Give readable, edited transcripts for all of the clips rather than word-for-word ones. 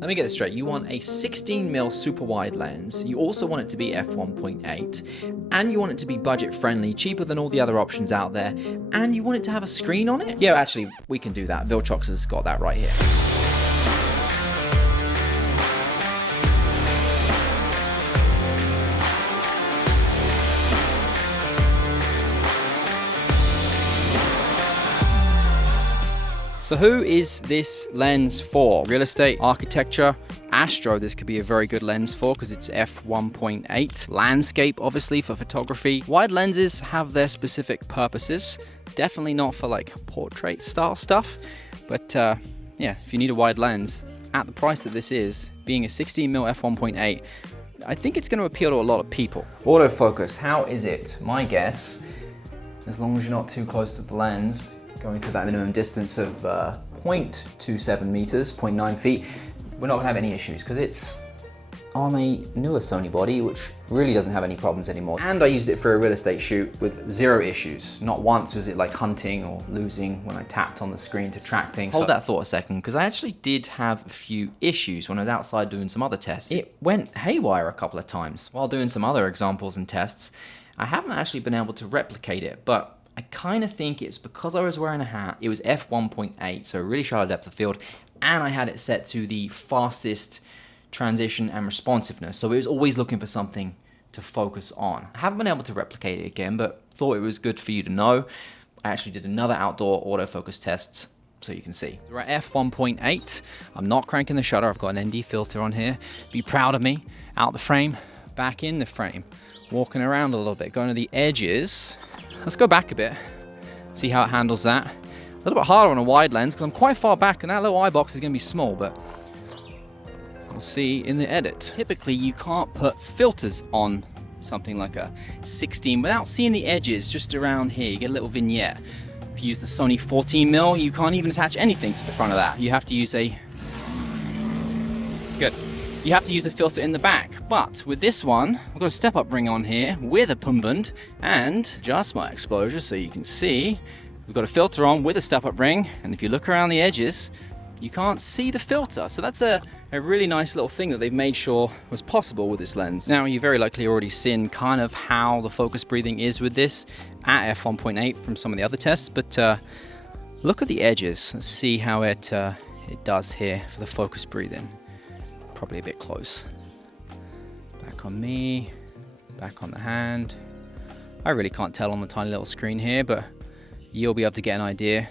Let me get this straight. You want a 16mm super wide lens. You also want it to be f1.8, and you want it to be budget friendly, cheaper than all the other options out there, and you want it to have a screen on it? Yeah, actually, we can do that. Viltrox has got that right here. So who is this lens for? Real estate, architecture, astro, this could be a very good lens for because it's f1.8. Landscape, obviously, for photography. Wide lenses have their specific purposes. Definitely not for like portrait style stuff. But yeah, if you need a wide lens, at the price that this is, being a 16mm f1.8, I think it's going to appeal to a lot of people. Autofocus, how is it? My guess, as long as you're not too close to the lens, going through that minimum distance of 0.27 meters, 0.9 feet, we're not gonna have any issues because it's on a newer Sony body, which really doesn't have any problems anymore. And I used it for a real estate shoot with 0 issues. Not once was it like hunting or losing when I tapped on the screen to track things. Hold that thought a second, because I actually did have a few issues when I was outside doing some other tests. It went haywire a couple of times. While doing some other examples and tests, I haven't actually been able to replicate it, but I kind of think it's because I was wearing a hat. It was f1.8, so really shallow depth of field, and I had it set to the fastest transition and responsiveness, so it was always looking for something to focus on. I haven't been able to replicate it again, but thought it was good for you to know. I actually did another outdoor autofocus test, so you can see. We're at f1.8. I'm not cranking the shutter. I've got an ND filter on here. Be proud of me. Out the frame, back in the frame. Walking around a little bit, going to the edges. Let's go back a bit, see how it handles that. A little bit harder on a wide lens because I'm quite far back and that little eye box is going to be small, but we'll see in the edit. Typically, you can't put filters on something like a 16 without seeing the edges just around here. You get a little vignette. If you use the Sony 14mm, you can't even attach anything to the front of that. You have to use a... Good. You have to use a filter in the back, but with this one, I've got a step-up ring on here with a pumband and just my exposure so you can see. We've got a filter on with a step-up ring, and if you look around the edges, you can't see the filter. So that's a really nice little thing that they've made sure was possible with this lens. Now, you've very likely already seen kind of how the focus breathing is with this at f1.8 from some of the other tests, but look at the edges. Let's see how it does here for the focus breathing. Probably a bit close. Back on me, back on the hand. I really can't tell on the tiny little screen here, but you'll be able to get an idea.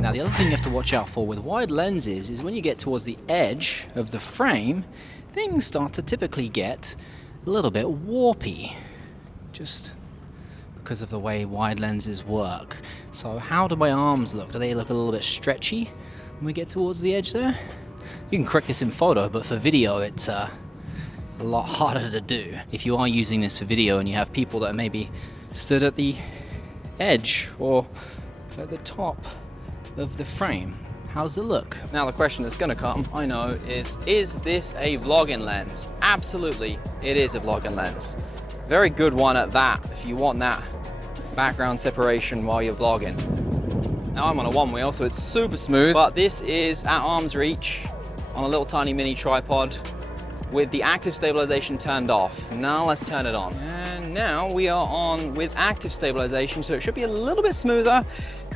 Now the other thing you have to watch out for with wide lenses is when you get towards the edge of the frame, things start to typically get a little bit warpy, just because of the way wide lenses work. So how do my arms look? Do they look a little bit stretchy when we get towards the edge there? You can correct this in photo, but for video it's a lot harder to do. If you are using this for video and you have people that are maybe stood at the edge or at the top of the frame, how does it look? Now the question that's gonna come, I know, is this a vlogging lens? Absolutely, it is a vlogging lens. Very good one at that, if you want that background separation while you're vlogging. Now I'm on a one wheel, so it's super smooth, but this is at arm's reach on a little tiny mini tripod with the active stabilization turned off. Now let's turn it on. And now we are on with active stabilization, so it should be a little bit smoother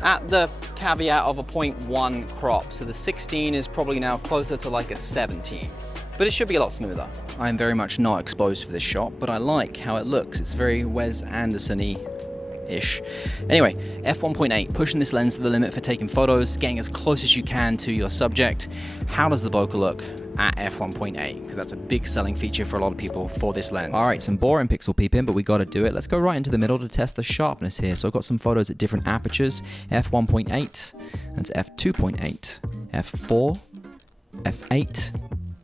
at the caveat of a 0.1 crop. So the 16 is probably now closer to like a 17, but it should be a lot smoother. I am very much not exposed for this shot, but I like how it looks. It's very Wes Anderson-y-ish. Anyway, f1.8, pushing this lens to the limit for taking photos, getting as close as you can to your subject. How does the bokeh look at f1.8? Because that's a big selling feature for a lot of people for this lens. All right, some boring pixel peeping, but we got to do it. Let's go right into the middle to test the sharpness here. So I've got some photos at different apertures: f1.8, that's f2.8, f4, f8,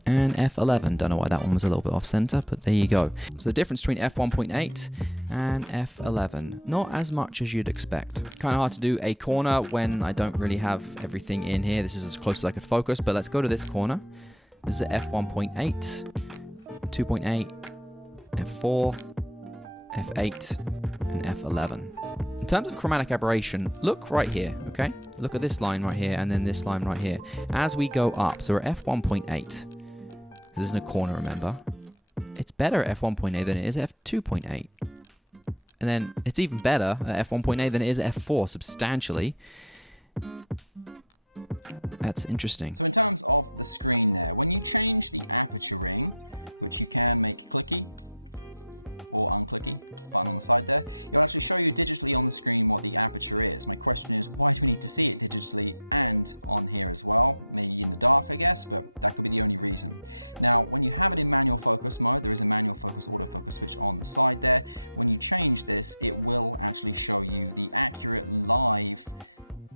and f11. Don't know why that one was a little bit off center, but there you go. So the difference between f1.8 and f11, not as much as you'd expect. Kind of hard to do a corner when I don't really have everything in here. This is as close as I could focus, but let's go to this corner. This is f1.8, 2.8, f4, f8, and f11. In terms of chromatic aberration, look right here, okay? Look at this line right here, and then this line right here. As we go up, so we're at f1.8. This isn't a corner, remember? It's better at f1.8 than it is at f2.8. And then it's even better at f1.8 than it is at f4, substantially. That's interesting. So in terms of the screen there, when you change the aperture ring, which you can make clicky or unclicky, button on the side there, it will actually show you digitally on the screen what the aperture is. My question is, why do we need to see it digitally and on here as well? Maybe in the dark, I guess, but that could be the only reason. Now, when you have it in manual focus mode, there is a manual focus autofocus switch on the side there. When you change this, it will actually show you the accurate live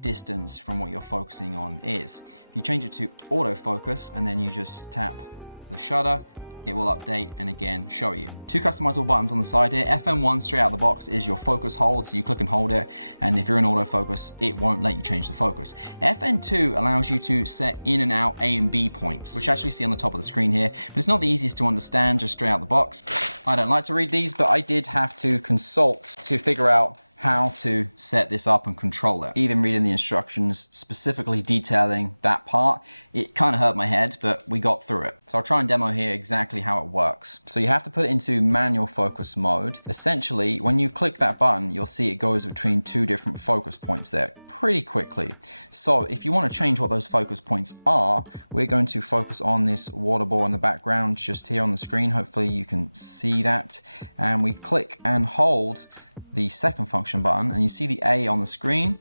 distance from what you're focusing on is. If you change it to autofocus and then you just tap the shutter, it will update and again show you. Two customizable buttons on the side here. FM1 straight out the box is your focus hold, so you click and hold it, and if you're in autofocus, it won't let you change the focus. FN2 allows you to set in and out A and B points, which you actually see on the top of the screen here, but it's not the easiest to understand just straight out the box. I don't like to read these, but I did have to consult to figure out how to set this up and control it. Even reading the instructions, specifically detailing that part, it kind of hurt my head, but we got through it. So I'll try and demo here exactly how it works. So you have to put it into manual focus mode. Essentially, when you click that button, you'll see it goes between two different focus points there pretty quickly. So if you want to change what those focus points are, we're going to focus on this water ball in the background just here on the screen. Hopefully you can see that. And we click and hold the second function button, and you see the A on the screen,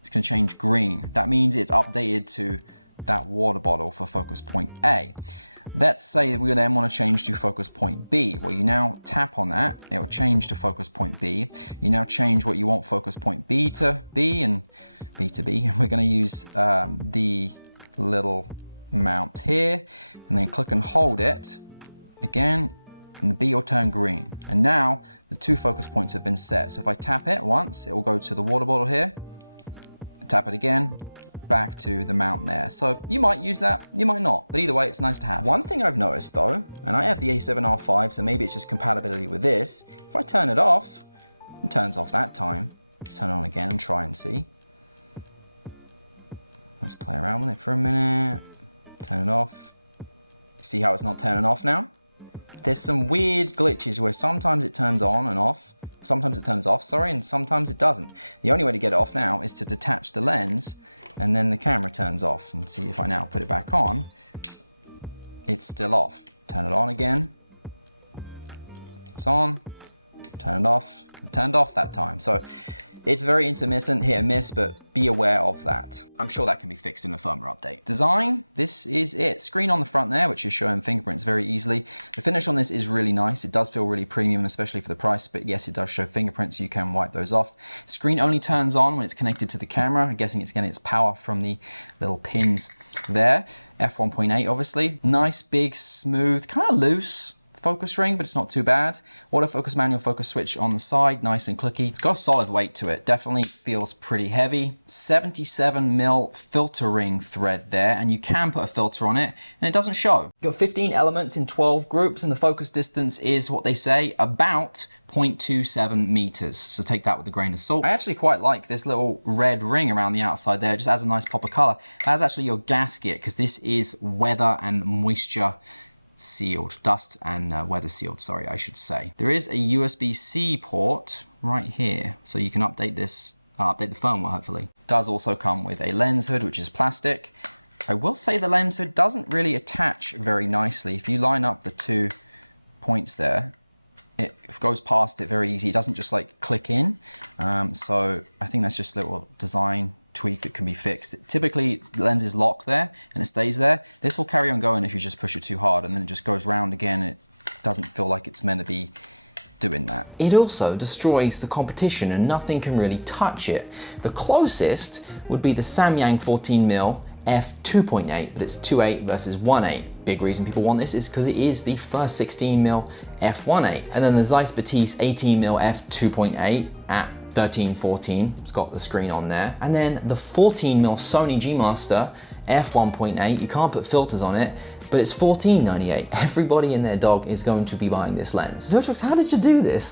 it's going to change green. That means it's updated to that water bottle for focus point A. Let's say that we then want to change to focus point B. Well, you now tap on that, it will change to focus point B. You now change what you want focus point B to B and B to B. And we're going to use the little mount here, and then click and hold it again, and the B will turn green. And now the two focus points have been set. So if I tap it once, it will go to the water bottle here. Tap it again, back to the mount there. So you might use that, you might not, but either way, it's nice to have. One thing I've noticed though, and I have the A7R5, so maybe it's just compatibility with this. If I turn it off, it turns off that time. Let's turn it on again and try and see. Let's play around with it for a minute. Turn it off. See how it's not turning off now? There's some weird glitches where sometimes it turns on and off, sometimes it turns off, sorry, and sometimes it doesn't. The only way to get it off now is to detach the lens, and then the camera turns off. And see if I now put it back on, it's still off. Turn it on again, it's on, turn it off, turned off that time. So it's very intermittent, hit and miss, but be aware of that. I'm sure that can be fixed in a firmware update. Design, this is it. Screen on the front there, which is showing fingerprints very easily. The finish on this is really nice. It does feel really premium, especially for the price, but yes, it does show fingerprints, so you can wipe those off. Screen only turns on when it's connected to the camera. I'm guessing it's getting its power from the little pins there. F1.8, obviously. Nice, big, smooth, kind of loose focus ring, but it's not too bad. Autofocus manual focus switch on the side, nice and clicky. It's got a solid weight to it, definitely feels pretty heavy. 77mm filter ring thread there, and you can put a filter on it, and it doesn't show. You've got 15 elements in 12 groups, and the focus distance is what they say, about 0.27 meters. So take that with a grain of salt. I actually quite like this little red ring around the outside there, it just adds a nice pop of color. That's actually your gasket, because this is weather and moisture sealed, dust and weather sealed, sorry, I should say. There is a USB-C port right here, so you can update this, update the firmware hopefully. It does also come with a lens hood, which is plastic. I will say the lens hood doesn't really attach very nicely. If you line up the two points there, it goes past it very easy. It doesn't just like click in. So I think that's just a little design tweak that can be fixed. Typically the lens is locked there and it stays there. This will carry on going if you just push it too hard, and then it just goes round again. It doesn't feel like it's meant to be doing that. It also destroys the competition and nothing can really touch it. The closest would be the Samyang 14mm f2.8, but it's 2.8 versus 1.8. Big reason people want this is because it is the first 16mm f1.8. And then the Zeiss Batiste 18mm f2.8 at 1314, it's got the screen on there. And then the 14mm Sony G Master f1.8, you can't put filters on it, but it's $14.98. Everybody and their dog is going to be buying this lens. Viltrox, how did you do this?